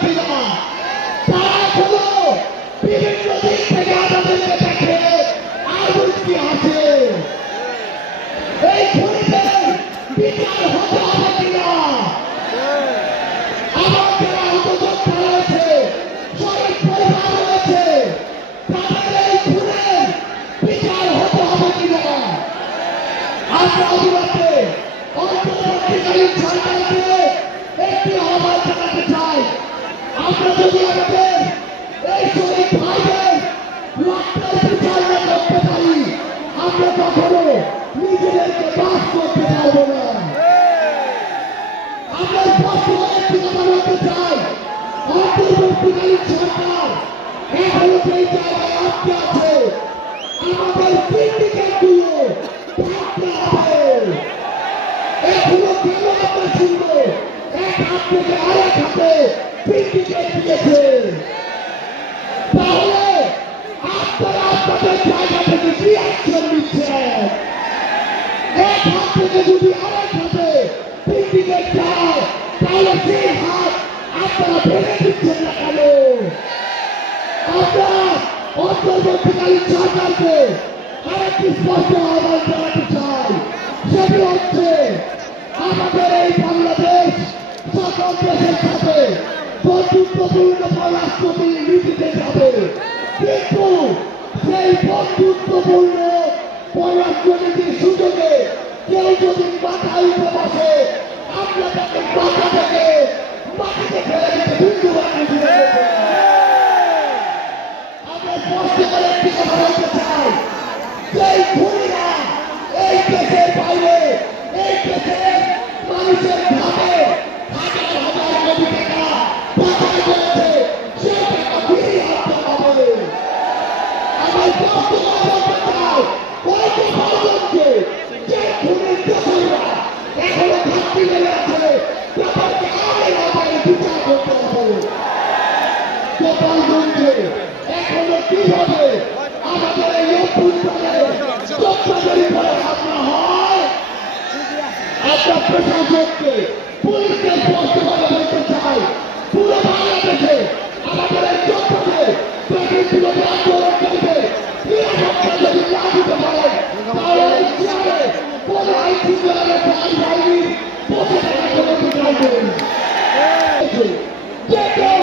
করছি না, তারা হলো বিভিন্ন দিক থেকে আমাদেরকে দেখে আর বুঝতে আছে এই খুনিদের বিচার হতে হবে কিনা। আমার যারা হতযোদ্ধা রয়েছে, শহীদ পরিবার রয়েছে, তাদের এই খুনের বিচার হতে হবে কিনা। আমরা অবিলম্বে অন্তর্বর্তীকালীন সরকারকে একটি আহ্বান জানাতে চাই, আমরা যদি আমাদের এই শহীদ ভাইদের রক্তের বিচার না করতে পারি, আমরা কখনো নিজেদেরকে বাস করতে পারবো না। আমরা স্পষ্ট একটি কথা বলতে চাই, অন্তর্বর্তীকালীন সরকার এখনো সেই জায়গায় আটকে আছে, আমাদের সিন্ডিকেটগুলো থাকতে হবে। এখনো কেন আমরা শুনবো এক হাত থেকে আরেক হাতে সিন্ডিকেট দিয়েছে? তাহলে আপনারা আপনাদের জায়গা থেকে কি অ্যাকশন নিচ্ছেন? এক হাত থেকে যদি আরেক হাতে সিন্ডিকেট যায়, তাহলে সেই হাত আপনারা ভেঙে দিচ্ছেন না কেন? আমরা অন্তর্বর্তীকালীন সরকারকে আরেকটি স্পষ্ট আহ্বান জানাতে চাই, সেটি হচ্ছে আমাদের এই বাংলাদেশ সকল দেশের সাথে বন্ধুত্বপূর্ণ পররাষ্ট্রনীতিতে যাবে, কিন্তু সেই বন্ধুত্বপূর্ণ পররাষ্ট্রনীতির সুযোগে কেউ যদি মাথায় উঠে বসে, আমরা তাকে মাথা থেকে মাটিতে ফেলে দিতে বিন্দু বানিয়ে দিতে আমরা স্পষ্ট করে একটি কথা বলতে চাই, সেই খুনিরা এই দেশের বাইরে, এই দেশের মানুষের ঘাটে হাজার হাজার কোটি টাকা পাচার করেছে, সেই টাকা ফিরিয়ে আনতে হবে। আমার স্পষ্ট করে বলতে চাই, ওই যে ভাইজনকে যে খুনির দোষীরা এখনো ঘাটতি মেলে আছে, তাদেরকে আইনের আওতায় বিচার করতে হবে। গোপালগঞ্জে এখনো কিভাবে আমাদের এই অভ্যুত্থানে তথ্যাবলী করে ভাবনা হয়, আমরা প্রশাসনকে পুলিশকে স্পষ্ট করে বলতে চাই, পুরো বাংলাদেশে আমাদের এই তথ্যদের প্রকৃতিগত আন্দোলনকারীদের নিরাপত্তা যদি না দিতে পারে, তাহলে এই চেয়ারে কোনো আইনশৃঙ্খলার ভাই ভাইনি বসে থাকার কোনো বিকল্প নেই। যে কেউ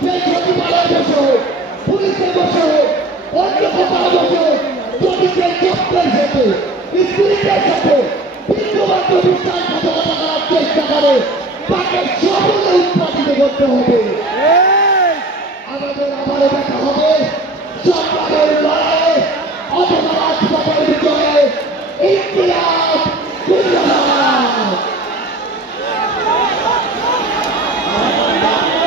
সেই সচিবালয়ে বসে হোক, পুলিশে বসে হোক, অন্য কোথাও বসে হোক, যদি সেই চক্রের সাথে স্ত্রীদের সাথে বিন্দুমাত্র বিশ্বাসঘাতকতা করার চেষ্টা করে, তাকে সবলে উৎপাদিত করতে হবে। আমাদের আবারও দেখা হবে সরকারের